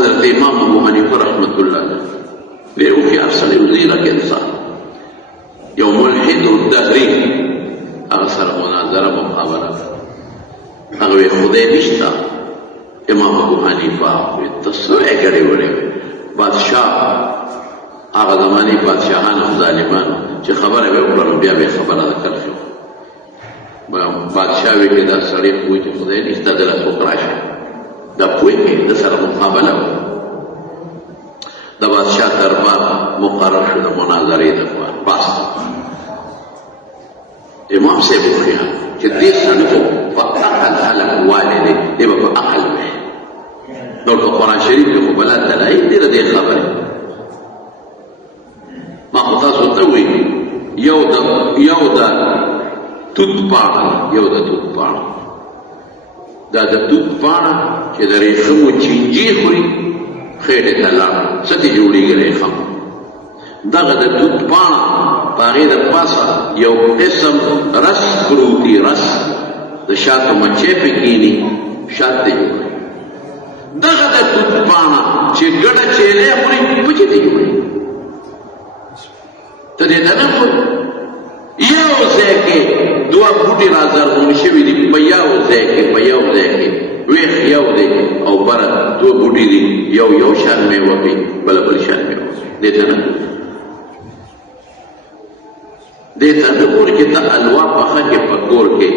حضرت امام ابو حنیفه رحمت الله علیه ډېر هوښیار سړی و، زیرک انسان، یو ملحد الدهري هغه سره مناظره مخابره، هغه وی خدای نشته. امام ابو حنیفه وی ته څه ګړې وړې بادشاه، هغه زمانې بادشاهانو ظالمانو چې خبره به وکړه بیا به خبره ده کرښو. بادشاه وی چې دا سړی خو چې خدای نشته دله څوک راشه دا پوهېږي د سره مقابله وه. د بادشاه دربار مقرر شو د مناظرې دپاره پاس. امام صاحب وخیال چې دې سړي خو په عقل خلک والي دی، دی به په عقل وی نور په قرآن شریف کې خو بلد دلایل دي د دې خبرې. ما خو تاسو ته وایي یو د توت پاڼه، یو د توت پاڼه، دا د توت پاڼه چې د ریښمو چینجي خوري خېټې ته لاړ څه ترې جوړېږي ریښم. دغه د توت پاڼه په هغې د پاسه یو قسم رس پروتي، رس د شاتو مچۍ پې کښېني شات ته جوړوي. دغه د توت پاڼه چې ګډه چیلې خوري په کې ته جوړوي. ته دې ته نه ګورې یو ځای کې دوه بوټي رازرغون شوي دي، په یو ځای کې ویښ یو دی او بره دوه بوټي دي، یو شان میوه کوي بله بل شان میوه. دې ته نه ګورې چې ته الوا پخه کې په کور کې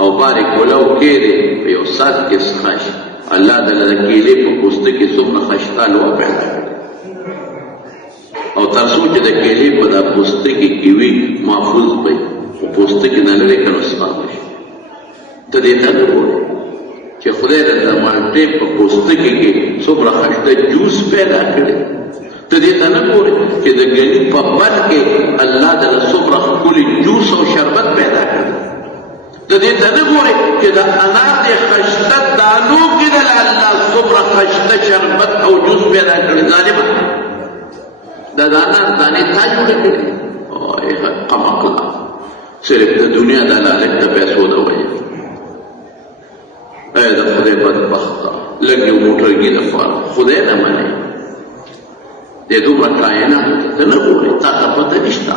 او بارې کولو کېدې په یو ساعت کې څخه شي. الله دله د کیلې په پوستکي څومره ښایسته الوا پیدا کړي او تر څو چې د کیلې په دا پوستکي کې وي محفوظ وي، خو پوستکي نه لرې که نسخه شي. ته دې ته نه ګورې چې خدای د مالټې په پوستکي کې څومره ښایسته جوس پیدا کړي. ته دې ته نه ګورې چې د ګني په بل کې الله دله څومره ښکلي جوس او شربت پیدا کړي. ته دې ته نه ګورې چې د انار د ښایسته دانو کې دله الله څومره ښایسته شربت او جوس پیدا کړي. ظالمه دا د انار دانې تا جوړې کړي. قمقله صرف د دنیا د لالک د پیسو د وجې. ای د خدای بدبخته لږ یو موټرګي دپاره خدای نه منې. دې دومره کائنات ته نه ګورې، تا ته پته نشته.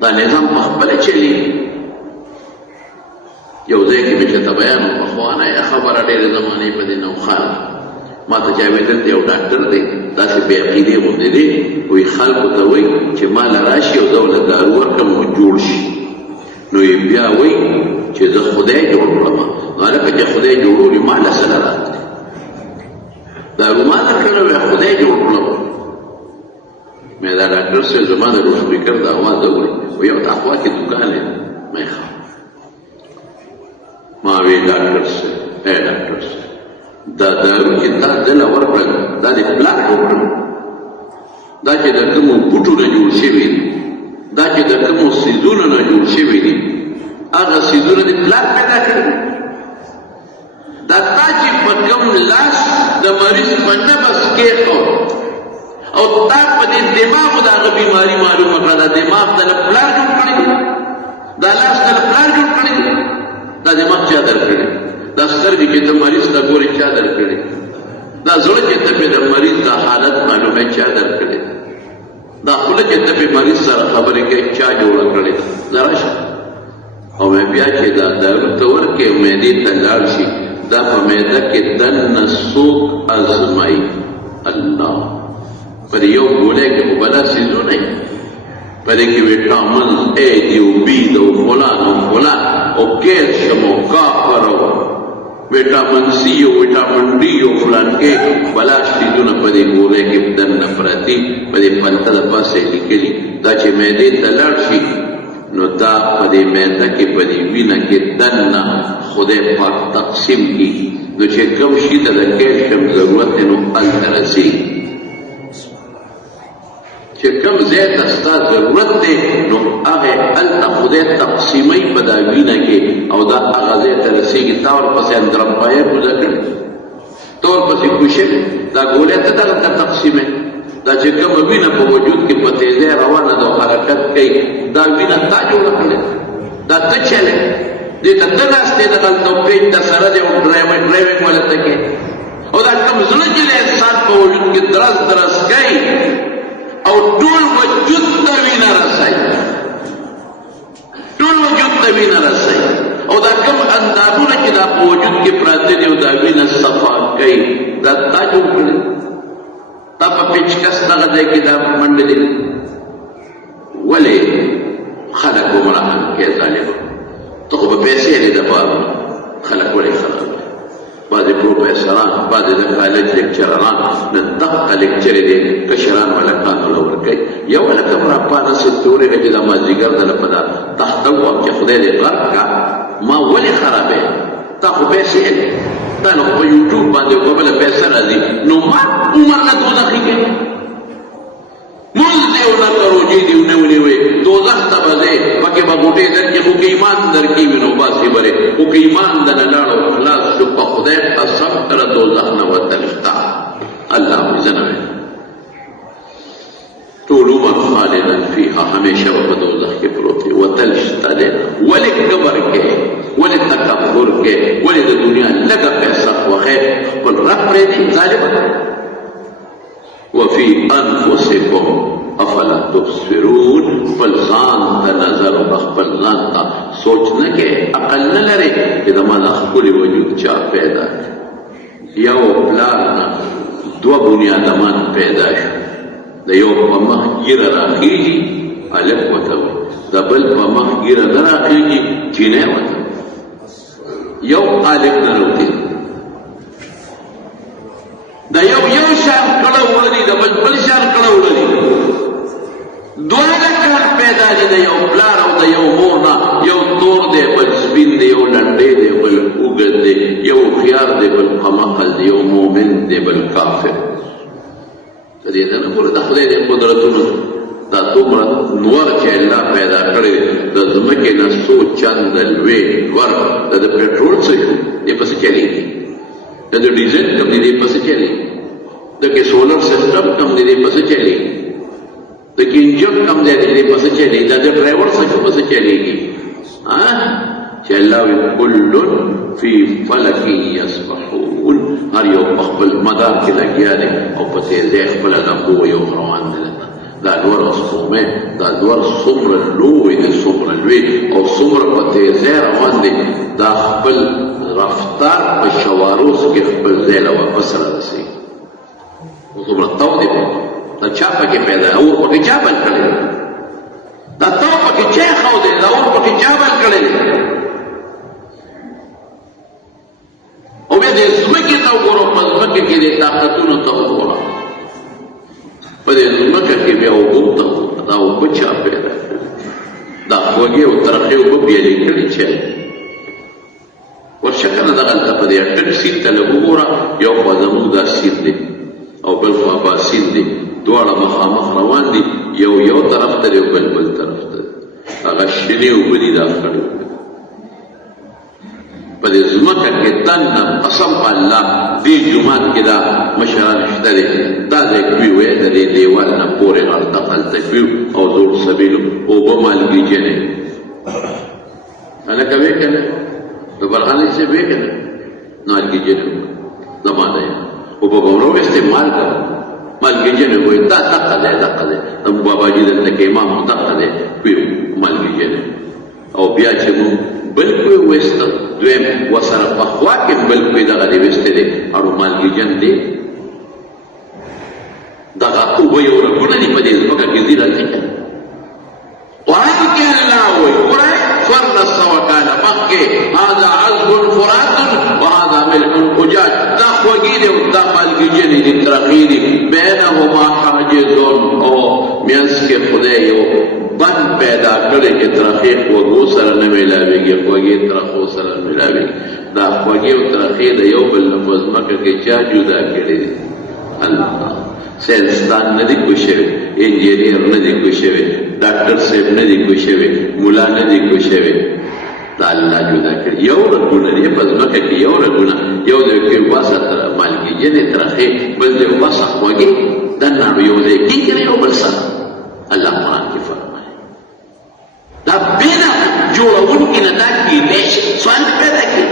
دا نظام په خپله چلېږي. یو ځای کې مې چېرته بیان و پخوانه یا خبره ډېرې زمانې په دې نوښانه ما ته چا ویل دلته یو ډاکټر دی داسې بې عقیدې غوندې دی، وایي خلکو ته وایي چې ما له راشي او زه ورله دارو ورکړم نو جوړ شي. نو یې بیا وایي چې زه خدای جوړ کړم. نو هلکه چې خدای جوړولي ما له څه نه راتلی دارو ما درکړی وی خدای جوړ کړم. مې دا ډاکټر صاحب زما د لوډسپیکر د اواز اوري و یو تخوا کې دوکان دی مې ښه ما وی ډاکټر صاحب ای ډاکټر صاحب دا دارو چې تا دله ورکړل دا دې پلان جوړ کړل، دا چې د کومو بوټو نه جوړ شوي دي، دا چې د کومو څیزونو نه جوړ شوي دي، هغه څیزونه دې پلان پیدا کړي. دا تا چې په کوم لاس د مریض په نبض کېښود او تا په دې دماغو د هغه بیماري معلومه کړه، دا دماغ دله پلان جوړ کړی دی، دا لاس دله پلان جوړ کړی دی، دا دماغ چا درکړی، دا سترګې چې ته مریض ته ګورې چا درکړی، دا زړه چې ته پې د مریض دا حالت معلومه چا درکړی، دا خوله چې ته پې مریض سره خبرې کوي چا جوړه کړې ده. زه راشه او بیا چې دا دارو ته ورکړې او معدې ته لاړ شي دا په معده کې دننه څوک ازمایي. الله په دې یو ګولۍ کې خو بلا څیزونه وي، په دې کې ویټامن A دی او B دی او فلان او فلان او کیلشیم او کاپر او ویټامن C او ویټامن D او فلان کې بلا څیزونه په دې ګولۍ کې دننه پرتي په دې پلته د پاسه لیکلي. دا چې معدې ته لاړ شي نو دا په دې معده کې په دې وینه کې دننه خدای پاک تقسیم کی، نو چې کوم شي ته د کیلشیم ضرورت دی نو هلته رسېږي، چې کوم ځای ته ستا ضرورت دی نو هغه هلته خدای تقسیموي په دا وینه کې او دا هغه ځای ته رسېږي. تا ورپسې اندرمپایه کوزه کړې، ته ورپسې کوشش دا ګولۍ ته دغه ته تقسیموي. دا چې کومه وینه په وجود کې په تیزۍ روانه ده او حرکت کوي دا وینه تا جوړه کړې، دا ته چلې دې ته ته ناستې دغلته پیج ته سره دی او ډرایوینګ ولته کې او دا وجود کې درز کوي او ټول وجود ته وینه رسوي، ټول وجود ته وینه رسوي. او دا کوم اندامونه چې دا په وجود کې پراته دي او دا وینه صفا کوي، دا تا جوړ کړي، تا په پیچکس دغه ځای کې دا منډلې. ولې خلک ګمراهان کې ظالم؟ ته خو به پیسې لرې دپاره خلک ولې خراب دي؟ بعضې پروفیسران، بعضې د کالج لیکچرران نن دغه لیکچرې دی کشران هلکانو له ورکوي. یو هلک هم راپانه سي تورېږه چې دا مازدیګر دله په دا تخته ووم چې خدای دې غرق کړه. ما ولې خرابوې؟ تا خو پیسې لرې، تا نو په یوټیوب باندې په بله پیسه راځي، نو ما عمر نه دوزخي کوي. مونځ دی او نه روژې دي ونه ونیوې، دوزخ ته به ځې، پکې به غوټې درکړي، خو که ایمان درکړي وي نو باسې برې، خو که ایمان دنه لاړ او خلاص شو، په خدای قسم تره دوزخ نه وتل شته. الله وایي زه نه وایم ټول عمر خالدا فیها، همیشه به په دوزخ کې پروت وي. وتل شته دی. ولې کبر کوې؟ ولې تکبر کوې؟ ولې د دنیا لږه پیسه خوښې؟ خپل رب پرېږدي ظالمه. وفي انفسكم افلا تبصرون. خپل ځان ته نظر او خپل ځان ته سوچ نه کې، عقل نه لرې چې زما دا ښکلی وجود چا پیدا کړي. یو پلار نه دوه بنیادمان پیدا شو، د یو په مخ ږیره راخېږي هلک ورته وایي، د بل په مخ ږیره نه راخېږي چینی ورته وایي. یو هلک نه راوتي، د یو شان کړه وړلي، د بل شان کړه وړلي. دواړه کار پیدا دي د you پلار O the you more نه. یو تور دی، بل سپین دی، یو لنډی دی، بل اوږد دی، یو هوښیار دی، بل قمقل دی، یو مؤمن دی، بل کافر. ته دې ته نه ګوره، د خدای د قدرتونو دا دومره نور چې الله پیدا کړی د ځمکې نه څو چنده لوی نور. د پېټرول څه شو؟ دې پسې چلېږي. د ډیزل کم دی دې پسې چلېږي. د کې سولر سسټم کم دی دې پسې چلېږي. د کې انجن کم دی دې پسې چلېږي. د ډرایور څه پسې چلېږي؟ چې الله وایي کل فی فلک یسبحون. هر یو په خپل مدار کې لګیا دی او په تیزۍ خپله لمبو یو روان دی. دا لور او سپومې، دا لور څومره لوی دی، څومره لوی او څومره په تیزۍ روان دی. دا خپل رفتار په شواروس کې خپل ځای له واپس رارسېږي. څومره تو دی، دا چا پکې پیدا، اور پکې چا بل کړی دی؟ دا تو پکې چا ایښودی، دا اور پکې چا بل کړی دی؟ او بیا دې ځمکې ته وګوره، په ځمکې کې دې طاقتونو ته وګوره، په دې ځمکه کې بیا اوبو ته وګوره، دا اوبه چا پیدا کړي؟ دا خوږې او ترخې اوبه بیلې کړي چا؟ ورشه کنه دغلته په دې اټک سیند ته لږ وګوره، یو خوا زموږ دا سیند دی او بل خوا با سیند دی، دواړه مخامخ روان دي، یو طرف ته دی او بل طرف ته دی. هغه شنې اوبه دي، دا خړې اوبه. په دې ځمکه کې دننه قسم په الله دې جومات کې دا مشران شته دی، دا ځای کوي وایي د دې دیوال نه پورې غلطه هلته کوي او زوړ سبیلو اوبه مالګېجنې. هلکه وایي که نه؟ د برخانۍ صاحب وایي که نه؟ مالګېجنې زما دی اوبه به ورو استعمال کوه، مالګېجنې وایي دا دقه دی، دقه دی. د باباجي دلته کې امام دقه دی کوي مالګېجنې. او بیا چې مونږ بل کوی ویسته، دویم ورسره په خوا کې بل کوی دغه دی ویسته دی، اړو مالګېجن دی. دغه اوبه یو رګونه دي په دې ځمکه کې دي راځي که نه؟ قرآن کې الله وایي، ګوره څوارلس سوه کاله مخکې هذا عذب فرات وهذا ملح اجاج. دا خوږې دي او دا مالګېجنې دي، ترخې دي. بینهما حاجز او منځ کې خدای یو بند پیدا کړی چې ترخې خوږو سره نه میلاوېږي، خوږې ترخو سره نه میلاوېږي. دا خوږې او ترخې د یو بل نه په ځمکه کې چا جدا کړي دي؟ الله. ساینسدان نه دي کوی شوي، انجینیر نه دي کوی شوي، ډاکټر صاحب نه دي کوی شوي، ملا نه دي کوی شوي. دا الله جدا کړي. یو رګونه دي په ځمکه کې، یو رګونه، یو ځای کې واسه مالګېجنې ترخې، بل ځای واسه خوږې، دننه یو ځای کېږي نه یو بل سره. الله قرآن کې فرمایي دا بنا جوړونکي نه دا کېدی شي، سوال پیدا کړي.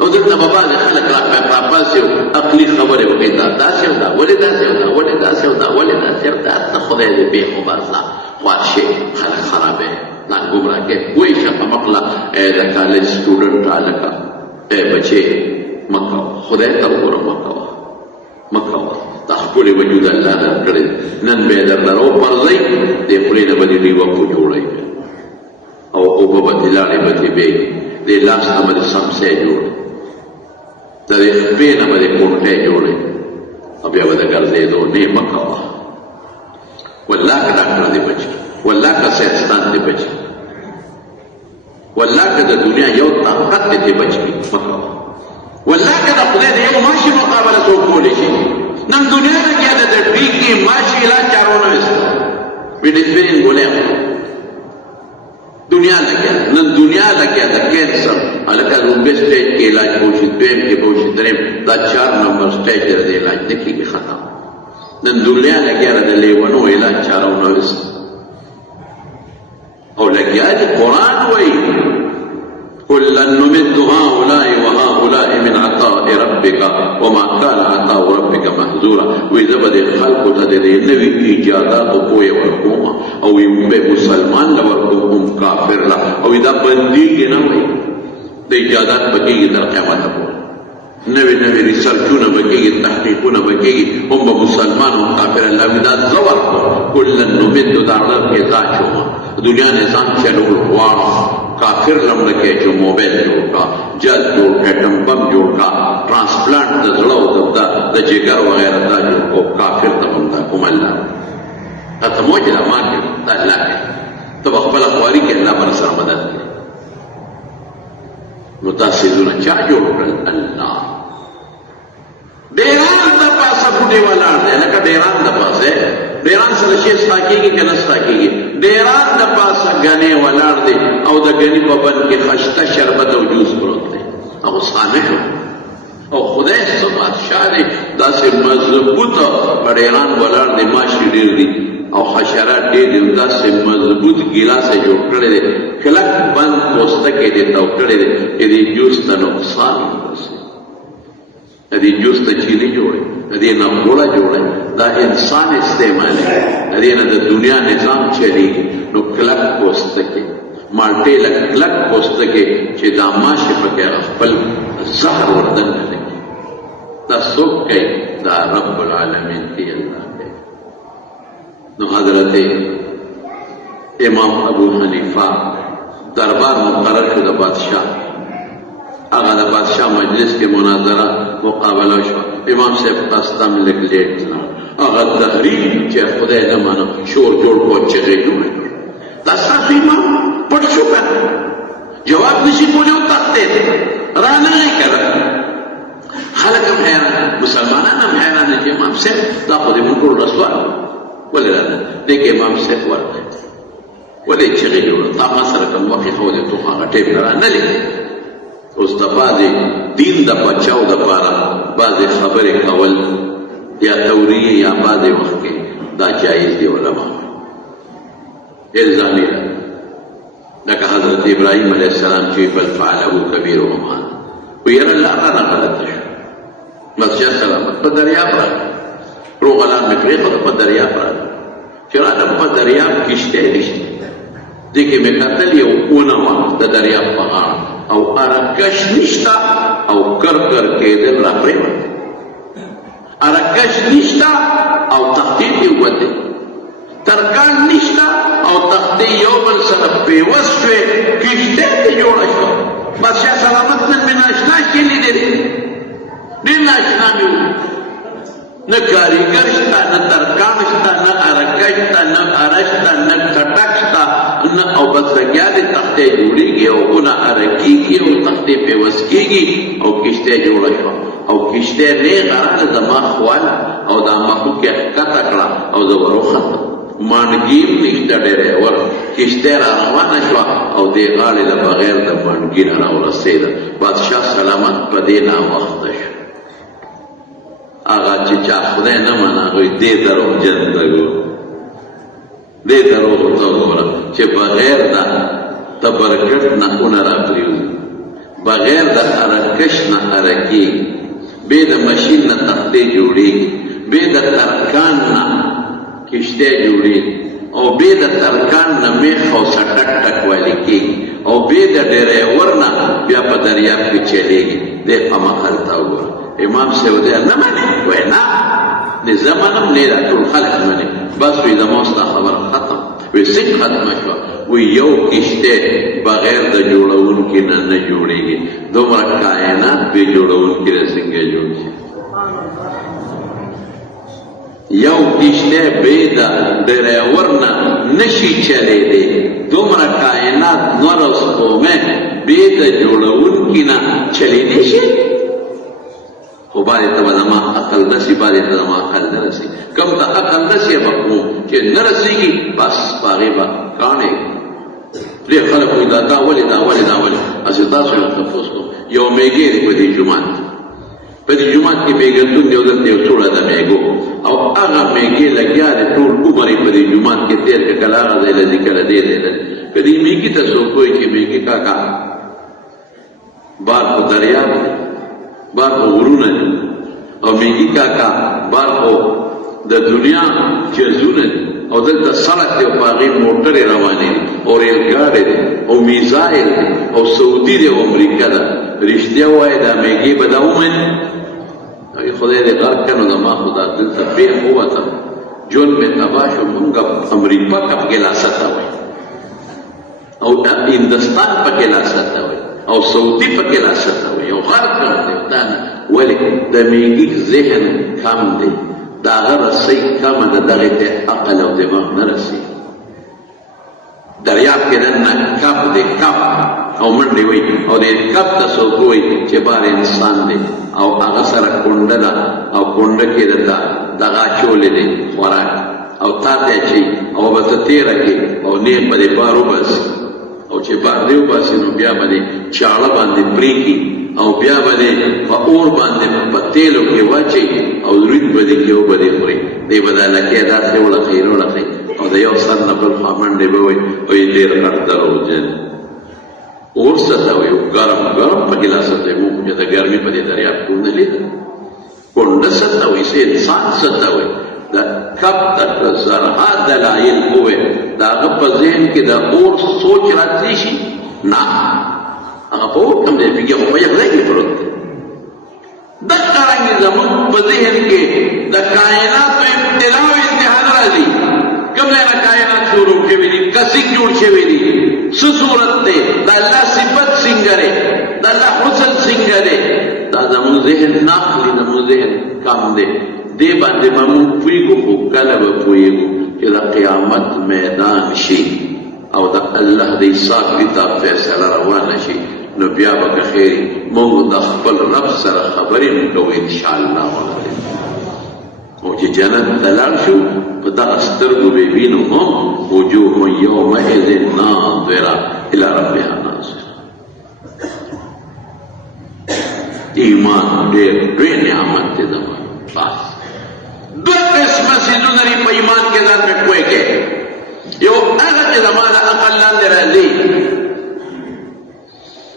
او دلته به بعضې خلک راپاسې او عقلي خبرې وکړي دا داسې دا ولې داسې دا ولې داسې دا ولې داسې دا ته خدای دې بې مبارزه خوار شي خلک خرابې ځان ګمراه کوي وایي شه په مقله د کالج سټوډنټ هلکه بچې مه کوه خدای ته وګوره مه کوه دا ښکلی وجود الله درکړی نن به یې درته راوپرځئ دې خولې نه به دې ډېوه کو جوړئ او اوبه به دې لاړې به دې بیږي دې لاس نه به دې سمسی جوړئ د دې خپې نه به دې کوټۍ جوړئ او بیا به د ګرځېدو نه مه کوه والله که ډاکټر دې بچي والله که ساینسدان دې بچي والله که د دنیا یو طاقت دې بچي مه کوه والله که د خدای د یو ماشي مقابله څوک کولی شي نن دنیا لګیا ده د ټیکې ماشي علاج چا ونه ویسته ویډسپرین ګولۍ دنیا لګیا نن دنیا لګیا د کینسر هلکه لومبۍ سټیج کې علاج به وشي دویم کې به وشي دریم دا 4 نمبر سټیج دی د علاج نه کېږي ختم نن دنیا لګیا ده د لیونو علاج چا ونه ویسته او لګیا دي قرآن وایي كلا نمد هؤلاء وهؤلاء من عطاء ربك وما كان عطاء ربك محظورا وإذا بدأ خلق تدري نبي إيجادات قوية ورقوما أو يمبي مسلمان لورقوم كافر لا أو إذا بنديك نوي دي إيجادات بكيك در قيامات أقول نبي رسالتون بكيك تحقيقون بكيك هم مسلمان وكافر الله وإذا زور كلا نمد دارر إذا دنیا نظام چلول غواړو کافر لمړه کې چې موبایل جوړ کا جل جوړ کا اټم بم جوړ کا ټرانسپلانټ د زړه او د جګر وغیرہ دا جوړ کو کافر ته بندا کوم الله ته موجه ما کې دا الله ته خپل خواري کې الله پر سره مدد کوي متاسدون چا جوړ کړل الله ډیران د پاسه بوټي ولاړ دی لکه ډیران د پاسه ډیران سره شي ستا کېږي که نه ستا کېږي ډیران د پاسه ګنې ولاړ دی او د ګنې په بند کې خشته شربت او جوس پروت دی او سامح او خدای څه بادشاه دی داسې مضبوطه په ډیران ولاړ دی ماشي ډېر دي او حشرات ډېر دي داسې مضبوط ګیلاس یې جوړ کړی دی کلک بند پوستکی دی تاو کړی دی چې دې جوس ته نقصان ورسي دې جوس ته چینی جوړي دې نه غوړه جوړي دا انسان استعمالي دې نه د دنیا نظام چلی نو کلک پوستکی مالټې کلک پوستکی چې دا ماشي پکې خپل زهر وردن لګي دا څوک کوي دا رب العالمین دی الله دی نو حضرت امام ابو حنیفه دربار مقرر شو د بادشاہ هغه د بادشاہ مجلس کې مناظره مقابله شو امام صاحب قصدم لږ لیټ لاړ هغه تحریک چې خدای نه منم شور جوړ کو چغې جوړ دا ستاسو امام پټ شو کنه جواب نشي کولی او تختې رانه یې کړه خلک هم حیران مسلمانان هم حیران چې امام صاحب دا خو دې موږ ټول رسوا ولې رانه دې کې امام صاحب ورته ولې چغې جوړ تا ما سره کوم وخت خو دې تو هغه ټیپ رانه لګي اوس د بعضې دین د بچاو دپاره بعضې خبرې کول یا توریې یا بعضې وخت کې دا جایز دی علما الزامي ده لکه حضرت ابراهیم علیه السلام چې بل فعله کبیرهم هذا ویره الله رانه غلطه شو بادشاه سلامت په دریاب راغی روغلان مې پرېښوده په دریاب راغی چې راته په دریاب کشتی نشته دې کې مې کتل یو اونه وه د دریاب په غاړه او ارکش نشتا او کرکر کېدل را پرېوته ارکش نشتا او تختې دې ووتې ترکان نشتا او تختې یو بل سره پیوست شوې کشتۍ دې جوړه شوه بادشاه سلامت نن مې ناشنا کې لیدلې ډېر ناشنا مې ولیدل نه کاریګر شته نه ترکان شته نه ارکش شته نه اره شته نه کټک شته نه او بس لګیا دې تختې جوړېږي او اونه اره کېږي او تختې پیوست کېږي او کشتۍ جوړه شوه او کشتۍ نیغه راغله زما خواله او دا مخوکې ښکته کړه او زه وروختم مانګي نشته ډېری ور کشتۍ را روانه شوه او دې غاړې له بغیر د مانګي نه راورسېده بادشاه سلامت په دې ناوخته شو هغه چې چا خدای نه منه هغوی دې دروغجن ته ګوره دې دروغ ته ګوره چې بغیر د تبرکټ نه اونه راپرېوځي بغیر د ارکش نه اره کېږي بې د مشین نه تختې جوړېږي، بې د ترکان نه کشتۍ جوړېږي، او بې د ترکان نه میخ او سټک ټک والی کېږي، او بې د ډریور نه بیا په دریاب کې چلېږي. دی په مخه ته وګوره امام صاحب دی نه منې، وایي نه نه زه منم نه دا ټول خلک منې. بس وایي زما ستا خبره ختم. وایي څنګه ختمه شوه؟ وایي یو کشتۍ بغیر د جوړونکي نه نه جوړېږي، دومره کائنات بې جوړونکي نه څنګه جوړ شي؟ یو کشتۍ بې د ډریور نه نشي چلېدی، دومره کائنات نور او سپوږمۍ بې د جوړونکي نه چلېدی شي؟ خو بعضې ته به زما عقل رسي، بعضې ته زما عقل نه رسي. کوم ته عقل رسي به کوم، چې نه رسېږي بس په هغې به کاڼې. ډېر خلک وایي دا ولې دا ولې دا ولې. هسې تاسو نه تپوس کوم، یو میږی دی په دې جومات په دې جومات کې میږلتون دی او دلته یو څوړه ده میږو، او هغه میږی لګیا دی ټول عمر یې په دې جومات کې تېر کړه، کله هغه ځای له ځي کله دې ځای له ځي. که دې میږي ته څوک وایي چې میږي کاکا بار په دریاب دی، بار په غرونه دي، او میږي کاکا بار په د دنیا جزونه دي، او دلته سړک دی او په هغې موټرې روانې دي او ریلګاډې دي او میزایل دی او سعودي دی او امریکا ده. رښتیا ووایه دا میږي به دا ومني؟ خدای دې غرق کړه. نو زما خو دا دلته پېښ ووته، ژوند مې تباه شو. مونږ امریکا پکې لاسته وایي، او هندوستان پکې لاسته وایي، او سعودي پکې لاسته وایي، او غرق کړه دی. دا نه ولې؟ د میږي ذهن کم دی، د هغه رسۍ کمه ده، دغې ته عقل او دماغ نه رسي. دریاب کې دننه کب دی، کب او منډې وایي، او دې کب ته څوک وایي چې بار انسان دی، او هغه سره کونډه ده، او کونډه کې درته دغه اچولی دی خوراک، او تا ته اچوي او به ته تېره کړې او نیغ به دې بار وباسي، او چې بار دې وباسي نو بیا به دې چاړه باندې پرېږدي، او بیا به دې په اور باندې په تیلو کې واچوي، او رید به دې کې او به دې خوري. دی به دا لکۍ داسې وړخوي وړخوي، او د یو سر نه بل خوا منډې به وایي، او یې ډېر غټ دروغجن. اور څه ته وایي؟ ګرم ګرم په ګیلاسه ته موږ چې د ګرمۍ په دې دریاب کې ونه لیده. کونډه څه ته وایي؟ انسان څه ته وایي؟ د کب ته زرها دلایل ووایي، د هغه په ذهن کې د اور سوچ راتلی شي؟ نه، هغه په اور کم ځای پرېږي، خو په یخ ځای کې پروت دی. دغه رنګې زموږ په ذهن کې د کائناتو ابتدا او انتها نه راځي. کوم ځای نه کائنات شروع شوي دي، کسیک جوړ شوي دي، څه صورت دی، د الله صفت څنګه دی، د الله حسن څنګه دی، دا زموږ ذهن نه اخلي، زموږ ذهن کم دی. دې باندې به موږ پوهېږو، خو کله به پوهېږو چې د قیامت میدان شي او د الله د حساب کتاب فیصله روانه شي، نو بیا به که خیري موږ د خپل رب سره خبرې کوو انشاءالله. او چې جنت ته لاړ شو، په دغه سترګو به وینو هم وجوه یومئذ ناظره الی ربها ناظره. ایمان ډېر لوی نعمت دی زما. بس دوه قسمه څیزونه دي په ایمان کې ځان مې پوه کې. یو هغه چې زما د عقل لاندې راځي،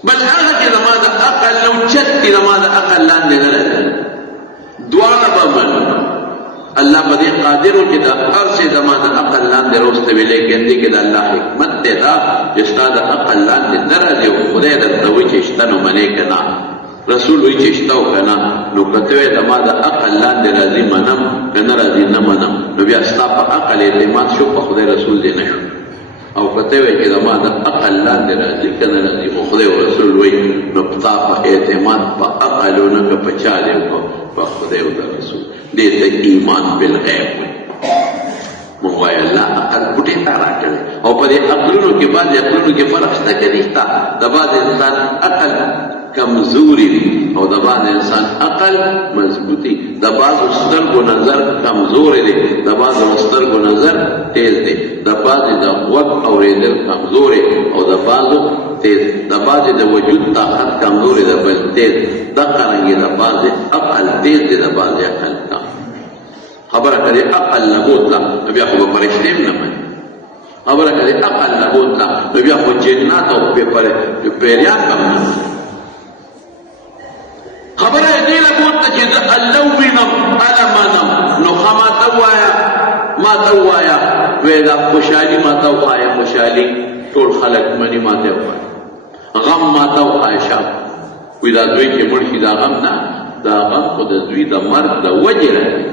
بل هغه چې زما د عقل نه اوچت دي، زما د عقل لاندې نه راځي. دواړه به منو. الله په دې قادر و چې د هر څه زما د عقل لاندې راوستوي، لیکن دې کې د الله حکمت دی دا چې ستا د عقل لاندې نه راځي، او خدای درته وایي چې شته نو منې که نه، رسول وایي چې شته او که نه. نو که ته وایې زما د عقل لاندې راځي منم، که نه راځي نه منم، نو بیا ستا په عقل اعتماد شو، په خدای رسول دې نه شو. او که ته وایې چې زما د عقل لاندې راځي که نه راځي، خو خدای او رسول وایي، نو ستا په اعتماد په عقل او نه که په چا دی، په خدای او د رسول. دې ته ایمان بالغیب وایي. مونږ وایو الله عقل پټې ته راکړی، او په دې عقلونو کې بعضې عقلونو کې فرق شته که نه شته؟ د بعض انسان عقل کمزوري دي، او د بعض انسان عقل مضبوطي. د بعضو سترګو نظر کمزوري دی، د بعضو سترګو نظر تیز دی، د بعضې د غوږ اورېدل کمزوري، او د بعضو تیز، د بعضې د وجود طاقت کمزوري ده بل تیز. دغه رنګې د بعضې عقل تیز دی، د بعضې عقل کم. خبره که دې عقل نه بوتله، نو بیا خو به فرشتې هم نه مني. خبره که دې عقل نه بوتله، نو بیا خو جنات او پیریان هم نه مني. خبره دې نه بوتله چې زه الله ووینم، وی دا خوشحالي ماته وخایه خوشحالي ټول خلک مني ماته وخایه غم ماته وخایه شام وی دا دوی چې مړ شي دا غم نه دا غم خو د دوی د مرګ د وجې راځي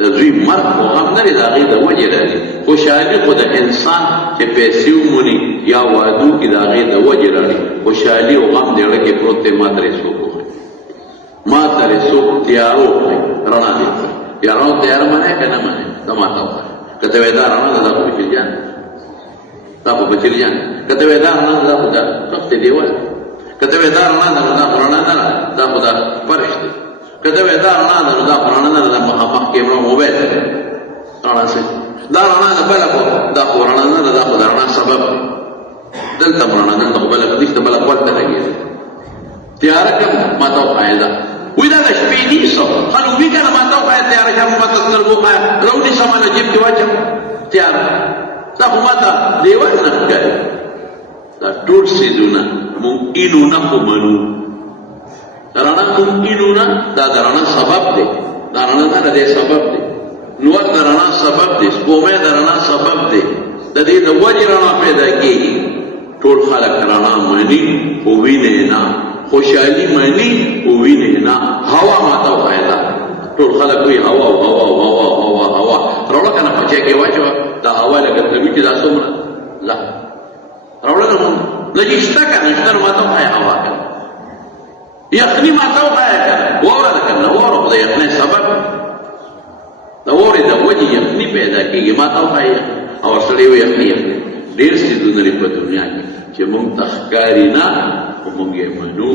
د دوی مرګ خو غم نه دی د هغې د وجې راځي خوشحالي خو د انسان چې پیسې وموني یا وادو کې د هغې د وجې راځي خوشحالي او غم د زړه کې پروت دی ما ترې څوک وښایي ما ترې څوک تیارو وښایي رڼا دې وښایي یا رڼا تیاره منې که نه منې دا ماته وښایي که ته وایې دا رڼا ده دا خو بچیلیان دا خو بچیلیان که ته وایې دا رڼا ده دا خو د تختې دیوال که ته وایې دا رڼا ده نو دا خو رڼا نه ده دا خو د فرش دی که ته وایې دا رڼا ده نو دا خو رڼا نه ده دا مخامخ کیمره موبایل دی رڼا څه دا رڼا ده بله خو دا خو رڼا نه ده دا خو د رڼا سبب دی دلته هم رڼا دلته خو بله دښته بله غوږ ته لګېږي تیاره کوم ماته وښایه ده وی دا د شپې نیسو خلک وي که نه ماته وښایه تیاره کوم ماته سترګو وښایه راونیسه ماله جیب کې واچوم تیاره دا خو ماته دیوال نه ښکاري دا ټول څیزونه مونږ اینو نه خو منو رڼا مونږ اینو نه دا د رڼا سبب دی دا رڼا نه د دې سبب دی نور د رڼا سبب دی سپومۍ د رڼا سبب دی د دې د وجې رڼا پیدا کېږي ټول خلک رڼا مني خو وینې نه خوشحالي مني خو وینې نه هوا ماته وښایه ده ټول خلک وایي هوا هوا هوا هوا هوا راوړه که نه پچی کې واچوه دا هوا لکه تلوي چې دا څومره لا راوړه نه مونږ لږ شته که نه شته نو ماته وښایه هوا که نه یخني ماته وښایه که نه واوره ده که نه واوره خو د یخنۍ سبب د واورې د وجې یخني پیدا کېږي ماته وښایه او ورسره یو یخني یخني ډېر څیزونه لري په دنیا کې چې مونږ ته ښکاري نه خو مونږ یې منو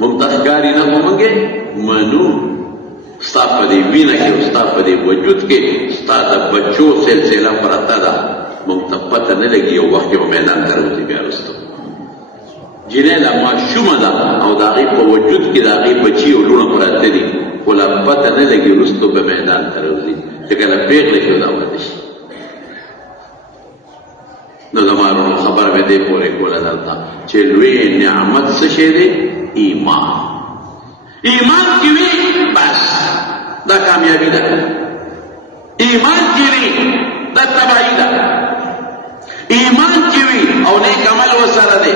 مونږ ته ښکاري نه خو مونږ یې منو ستا په دې وینه کې او ستا په دې وجود کې ستا د بچو سلسله پرته ده مونږ ته پته نه لګي یو وخت یو میدان ته راوځي بیا وروسته جنۍ لا ماشومه ده او د هغې په وجود کې د هغې بچي او لوڼه پراته دي خو لا پته نه لګي وروستو به میدان ته راوځي چې کله پېغله شي او دا واده شي نو زما وروڼو خبره مې دې پورې کوله دلته چې لوی نعمت څه شی دی ایمان ایمان کې وي بس دا کامیابي ده ایمان کې وي دا تباهي ده ایمان کې وي او نیک عمل ورسره دی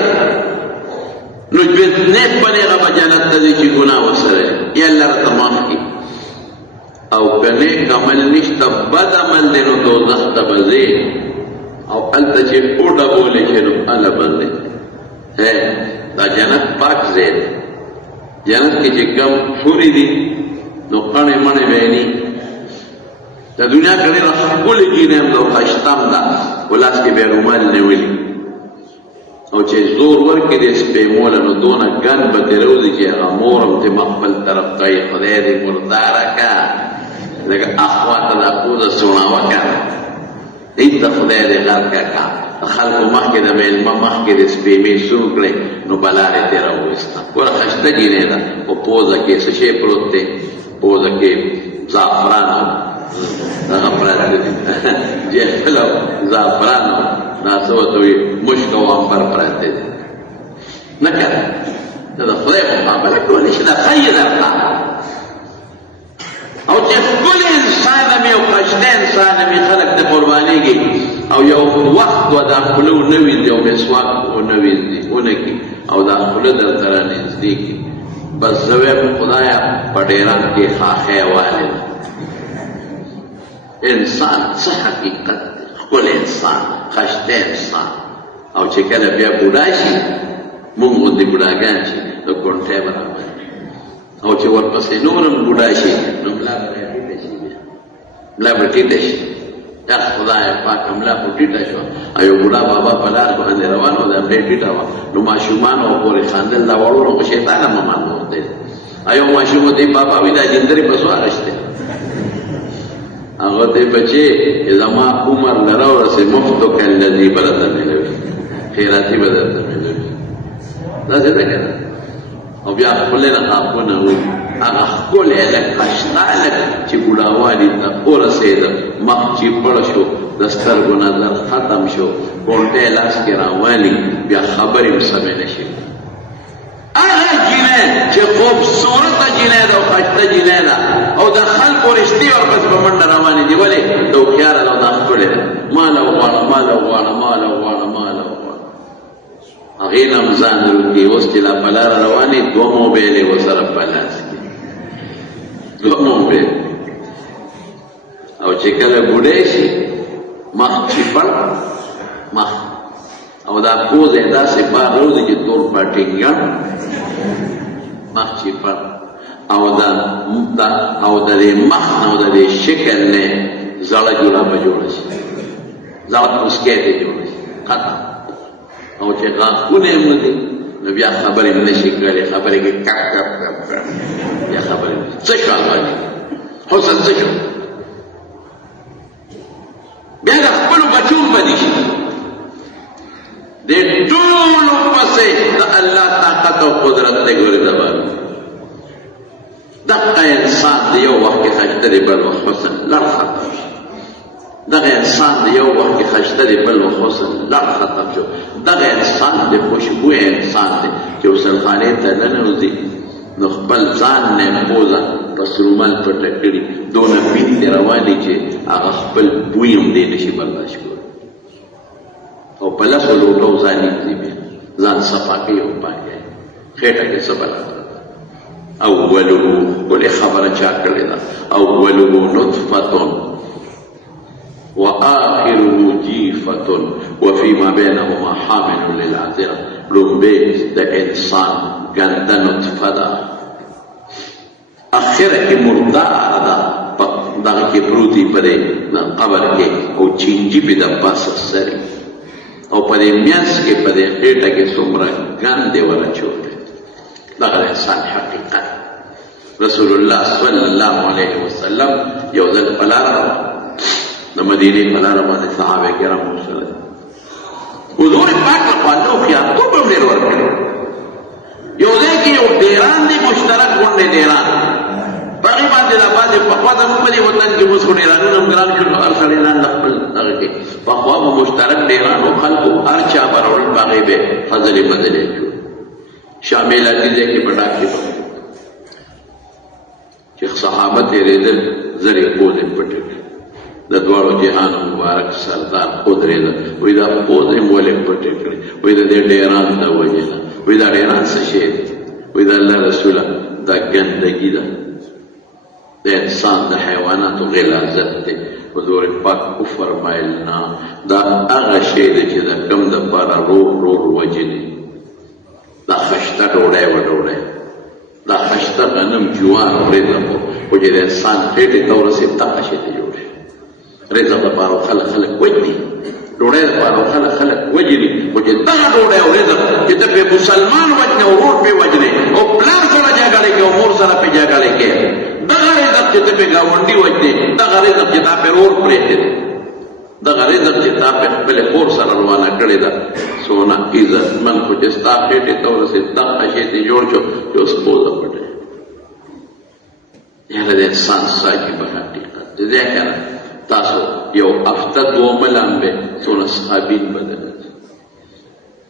نو نیک بنې هغه به جنت ته ځي چې ګناه ورسره دی یا الله راته معاف کړي او که نیک عمل نشته بد عمل دی نو دوزخ ته به ځې او هلته چې وډبولی شي نو هله بندې دا جنت پاک ځای دی جنت کې چې کم حورې دي نو قڼې مڼې به یې ني د دنیا کې ډېره ښکلې جینۍ هم ده او ښایسته هم ده خو لاس کې به یې رومال نیولي او چې زور ورکړي دې سپېموله نو دونه ګن به ترې راوځي چې هغه مور هم ترې خپل طرف کوي خدای دې مرداره که لکه اخوا ته دا پوزه سوڼاوه که هېڅ ته خدای دې غرقه که خلکو مخکې د میلمه مخکې د سپېمې سور کړې نو بلار یې ترې راوویسته ګوره ښایسته جینۍ ده په پوزه کې څه شی پروت دی پوزه کې زعفران دغه پراته دي جهل او زعفران دا څه ورته وایي مشک او عنبر پراته دي نه که دا د خدای مقابله کولی شي دا ښه یې درته او چې ښکلی انسان هم یو ښایسته انسان هم خلک ته قربانېږي او یو وخت به دا خوله ونه وینځي او مسواک ونه وینځي ونه کړي او دا خوله درته رانږدې کړي بس زه وایم خدایه په ډیران کې خاښی والې ده انسان څه حقیقت دی ښکلی انسان ښایسته انسان او چې کله بیا بوډا شي مونږ غوندې بوډاګان شي د کونټۍ برابر او چې ورپسې نور هم بوډا شي نو ملا به ټیټه شي بیا ملا به ټیټه شي یا خدای پاکه ملا به ټیټه شوه او یو بوډا بابا په لار باندې روان و د ملې ټیټه وه نو ماشومان او پورې خندل دا وړو خو شیطان هم ممان ورته یو ماشوم ورته بابا وایي دا جندرې په څو اخیستی هغه ته بچې زما عمر لره ورسې مفتو که الذي به درته میلوي خیراتي به درته میلوي داسې ده که نه او بیا خپلې نه غاپونه وي هغه ښکلی لږ ښایسته لږ چې بوډاوالي ته ورسېده مخ چې پړ شو د سترګو نظر ختم شو کونټۍ لاس کې راوالي بیا خبرې هم سمې نه شي هغه جینۍ چې خوبصورته جینۍ ده او ښایسته جینۍ ده او د خلکو رښتې ورپسې په منډه روانې دي ولې د هوښیاره ده او دا ښکلې مال غواړه مال غواړه مال غواړه هغې نه هم ځان روکي. اوس چې لا په لاره روانې 2 موبایل یې ورسره په لاس کې 2 موبایل او چې کله بوډۍ شي مخ چپړ مخ او دا پوز یې داسې بار روزي چې تور پاټینګن مخ چپړ او دا د دې مخ نه او د دې شکل نه زړه جوړه جوړه شي زړه مسکې ته جوړه شي ختم. او چې غاښونه یې مړه نو بیا خبرې نه شي کولی خبرې کې کک کک کک بیا خبرې څه شو البته حسن څه شو بیا د خپلو بچو بدي شي د ټولو پسې د الله طاقت او قدرت دی ګورې د باندې دغه انسان د یو وخت کې خشته دی بل وخت حسن لړ ختم شي دغه انسان د یو وخت کې خشته دی بل وخت حسن لړ ختم شو دغه انسان د خوشبوی انسان دی چې غسلخانې ته ننوځي نو خپل ځان نه پوزه پس رومال پټه کړي دونه وینې روانې چې هغه خپل بوی هم دی نشي برداشت کولی او په لسو لوټو ځان نیږدي بیا ځان صفا کوي او پاکوي خېټه کې څه بلا اوله ولې خبره چا کړې ده اوله نطفة وآخره جیفة وفيما بينهما حامل للعذرة لومبې د انسان ګنده نطفه ده اخره کې مردار ده دغه کې پروتي په دې قبر کې او چینجي پې د پاسه سري او په دې میانس کې په دې خېټه کې څومره ګندې ورچولې دغه انسان حقیقت. رسول الله صلی الله علیه وسلم یو ځل په لاره د مدینې په لاره باندې صحابه کرام وسلم حضور پاک لپاره خیاطوب هم ډېر ورکړي یو ځای کې یو ډیران دی مشترک غونډې ډیران په هغې باندې دا بعضې پخوا زموږ په دې وطن کې اوس خو ډیرانونه هم ګران شول هر سړی ځان د خپل هغه کې پخوا به مشترک ډیران و خلکو هر چا به راوړل په هغې به فضلې بدلې کړو شاملاتي ځای کې په ډاک کې به چې صحابه تېرېدل زرې پوزې پټې کړې د دواړو جهان مبارک سردار ودرېده وایي دا پوزې مو ولې پټې کړې وایي د دې ډیران د وجې نه وایي دا ډیران څه شی دی وایي د الله رسوله دا ګندګي ده د انسان د حیواناتو غلاظت دی حضور پاک وفرمایل نه دا هغه شی دی چې د کم دپاره روغ وجلي دا خشته ډوډۍ و ډوډۍ دا خشته غنم جوار ورېځه خو چې د انسان خېټې ته ورسېد دغه شی ته جوړ شي رزق دپاره خلک وجني ډوډۍ دپاره خلک وجني خو چې دغه ډوډۍ او رزق چې ته پې مسلمان وجنې او ورور پې وجنې او پلار سره جګړې کې او مور سره پې جګړې کې دغه رزق چې ته پې ګاونډي وجنې دغه رزق چې تا پې ورور پرېښې دی دغه رزق چې تا پې خپلې خور سره روانه کړې ده څونه عزتمن خو چې ستا خېټې ته ورسېد دغه شی دې جوړ شو چې اوس پوزه پټه یاره د انسان عجیبه حقیقت دی دی که نه تاسو یو هفته دومه لمبې څونه صحابین بدله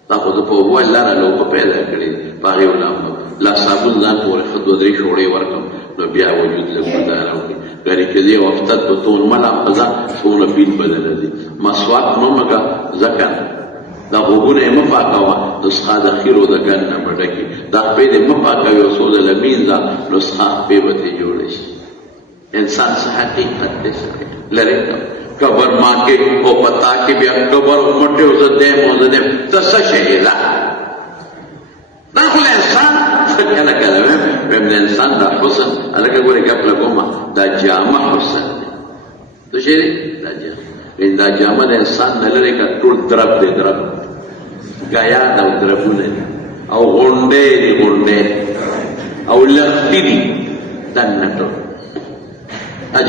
دا خو زه په اوبه لاره لوبه پیدا کړې په هغې ولامبه لا صابون ځان پورې ښه 2-3 شوړې ورکړم نو بیا وجود لږ ګرداره وکړي ګنې چې زه یو هفته په تورمه لمبه ځه څونه بین بدله دي مسواک مه مږه ځکه دا غوږونه یې مه پاکوه نسخه د خیرو د ګن نه به ډکي دا خپې دې مه پاکوي او څو ځله مینځه نسخه خپې به ترې جوړه شي انسان څه حقیقت دی لرې قبر ماں کے او پتا کے بیا قبر مٹے او زدیم ته څه شی ده دا خو انسان کله کله ویم د انسان دا حسن هلکه ګورې ګپ لګومه دا جامه حسن دی څه شی دی دا جامه دا جامه د انسان نه لرې که ټول درب دی درب ګیان او دربونه دي او غونډې دي غونډې او لښتي دي دننه ټول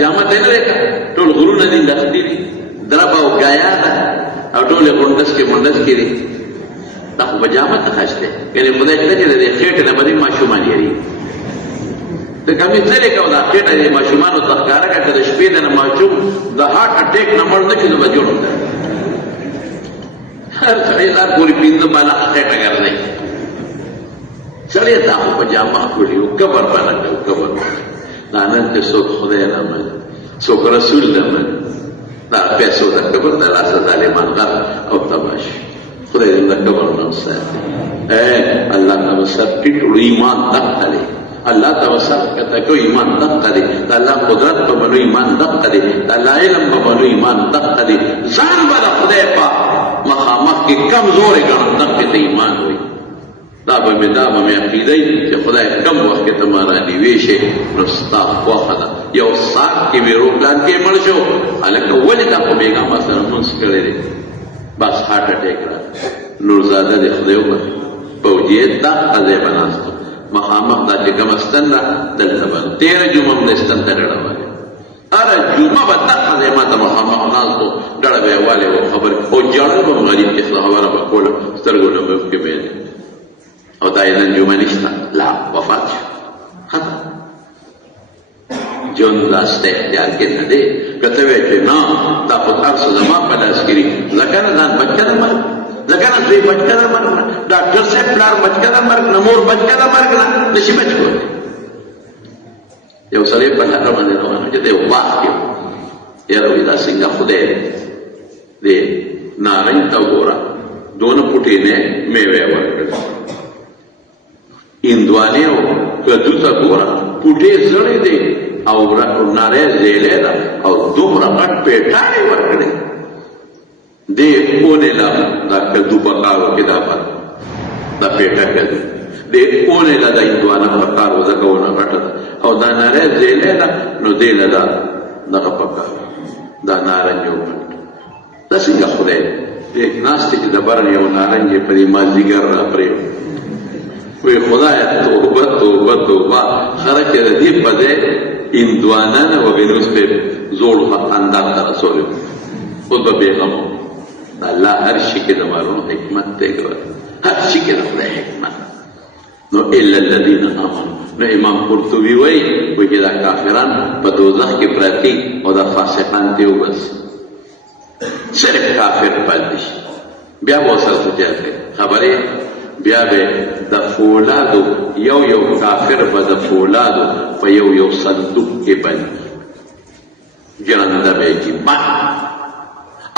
جامه ته نه لرې ټول غرونه دي لښتي دي درب او ګیا ده او ټولې غونډس کې منډس کې دي دا خو په جامه ته خاص دی یعنې خدای کله چې د دې خېټې نه به دې ماشومان یېرېږي ته کمیس نه لې کوه دا خېټه دې ماشومانو ته ښکاره کړه که د شپې د نه ماشوم د هارټ اټیک نه مړ نه شي نو به جوړ ده هر سړی لا پورې 15 بالا خېټه ګرځوي سړی تا خو په جامه ښکلي و قبر به نه کوو قبر دا نن ته څوک خدای نه مني څوک رسول نه مني دا پیسو د قبر د لاسه ظالمان غر او تباش خدای دې د قبر نه وساتي. الله تعالی سب ټیټو ایمان دقه دی، الله تعالی سب کته کو ایمان دقه دی، د الله قدرت په منو ایمان دقه دی، د الله علم په منو ایمان دقه دی. ځان به د خدای په مخامخ کې کمزورې ګڼم، دقه ته ایمان وي. دا به مې عقیده چې خدای کم وخت کې ته ما رانیوې شي نو ستا خوښه ده. یو ساعت کې مې روپلان کې مړ شو، هلکه ولې دا خو بېګا ما سره مونځ کړی دی، بس هارټ اټیک را نورزاده دې خدای وبخښي فوجي دا ځای به ناستو مخامخ دا چې کومه ستن ده دلته به 13 جمعه هم د ستن ته ډډه والې، هره جمعه به دغه ځای ما ته مخامخ ناستو، ډډه به یې والې وه خبرې او ژړل به م غریب چې خبره به کوله سترګو نه به اوښکې به یې او دا یې نن جمعه نشته، لا وفات شو ختم. ژوند داسته اختیار کې نه دی که ته وایې چې نه دا خو هر څه زما په لاس کې دي، ځکه نه ځان بچه د مرګ، ځکه نه زوی بچه د مرګ نه، ډاکټر صاحب پلار بچه د مرګ نه، مور بچه د مرګ نه نشي بچ کولی. یو سړی په لاره باندې روان و چې دی باغ کې یاره وایي دا څنګه خدای دی نارنج ته وګوره دونه پوټې نه میوې ورکړې، هندوانې او کدو ته ګوره پوټې زړې دی او ناری زیلې ده او دومره غټ پیټاڼې ورکړې دې اونې له دا کدو په کار و کې دا پیټه کدو دې اونې له دا هندوانه په کار و ځکه ونه غټه ده او دا ناری زیلې ده نو دې له دغه په کار دا نارنج وکړ. دا څنګه خدای دی ناست چې د بر یو نارنج یې په دې مازدیګر را پرېږدي وی خدای توبه توبه توبه خره چې د دې په ځای هندوانه نه وګڼي اوس پې زوړ خاندان ته رسولی اوس به بېغمه د الله هر شي کې د مالونو حکمت دی ګوره، هر شي کې د خدای حکمت. نو الا الذین آمنوا نو امام قرطبي وایي چې دا کافران په دوزخ کې پراته او دا فاسقان دې وباسي، صرف کافر پاتې شي بیا به ورسره څه چل کوي خبرې بیا به د فولادو یو کافر به د فولادو په یو صندوق کې بند جرنده به یې بند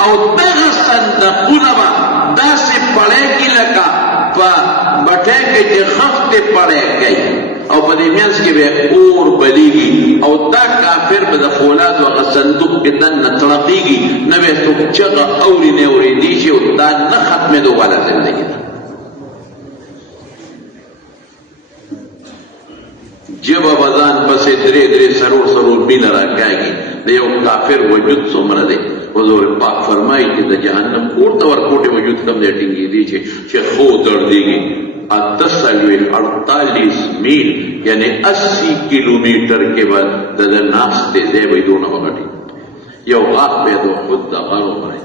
او دغه صندوقونه به داسې پړی کي لکه په بټۍ کې چې خښتې پړی کوي او په دې منځ کې به اور بلیږي او دا کافر به د فولادو هغه صندوق کې دننه تړقېږي نه به یې څوک چغه اوري نه اورېدی شي او دا نه ختمېدو والا زندګي ده. جبه بدان پسې درې سرور مینه راکاږي د یو کافر وجود څومره دی. حضور پاک فرمایي چې د جهنم اور ته ورکوټې وجود کم دی ټینګېدي چې خو دردېږي 48 میل یعنی 80 کیلومیټر کې به د ناستې ځای به یې دونه وغټي یو غاښ به یې د خود د غر ومرئ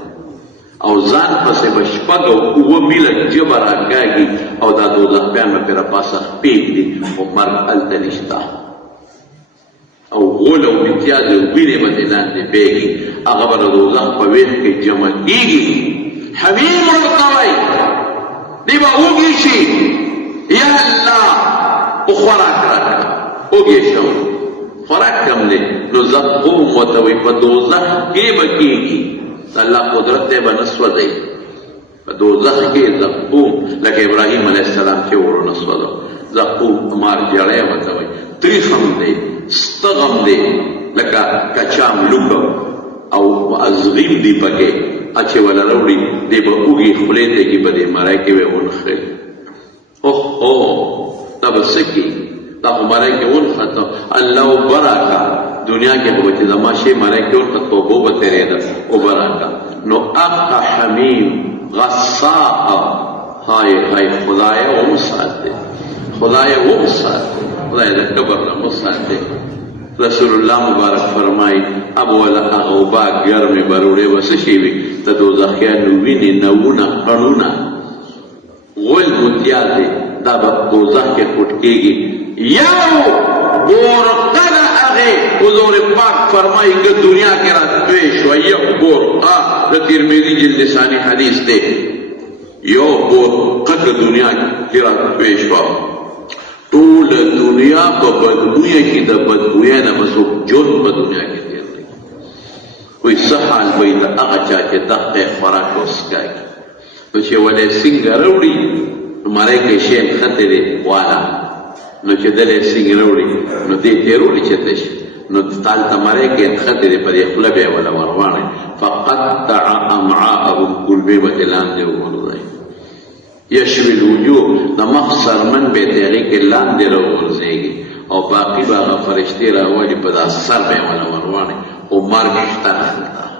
او ځان پسې به 6 او 7 میله جبه راکاږي او دا دوزخیان به پرې راپاسه پرېږدي خو مرګ هلته نشته او غول او امتیاز وینې به ترې لاندې بهېږي هغه به د دوزخ په ویښ کې جمع کېږي. حمیم ورته وایي دی به وږي شي یا الله او خوراک راکړه وږی شم خوراک کم دی نو زقوم ورته وایي په دوزخ کې به کېږي الله قدرت دی به نه سوځئ په دوزخ کې زقوم لکه ابراهیم علیه السلام چې ور نه سوځو زقوم مارجړی ورته وایي تریخ هم دی ستغ هم دی لکه کچام لوکه او ازغیم دی پکې اچې ولا راوړي دی به اوږې خولې ته کې به دې مرۍ کې به ونښلي اوهو دا به څه کي دا خو مرۍ کې ونښته الله اوبه راکړه دنیا کې به چې زما شی مرۍ کې ونښته توبه به تېرېده اوبه راکړه نو اقا حمیم غصاء های خدایه ومساته خدایه ومساته خدای د قبر نه مساته. رسول الله مبارک فرمای اب ولا اغوبا ګرمې بروړې وسه شي وي د دوزخیانو وینې نوونه کڼونه غول متیاز دی دا به دوزخ کې پټ کېږي یو بورقه د هغې حضور پاک فرمایي که دنیا کې راتوی شوه یو بورقه د ترمذي جلد ثاني حدیث دی یو بورقه که دنیا کې راتوی شوه ټول دنیا په بدبویه کې د بدبویه نه به څوک ژوند په دنیا کې تېر دی. وایي څه حال وي د هغه چا چې دغه خوراک وڅښي نو چې ولې څنګه راوړي نو مرۍ کې شی نښتی دی والا نو چې دلې څنګه راوړي نو دې تېروړي چېرته شي نو هلته مرۍ کې نښتی دی په دې خوله به یې وله ورواڼئ فقطع امعاءهم کلبې به ترې لاندې وغورځوئ یشوي الوجوه د مخ سرمن به یې د هغې کې لاندې راوغورځېږي او باقي به هغه فرشتې راولي په دا سر به یې وله ورواڼئ خو مرګ شته نه دلته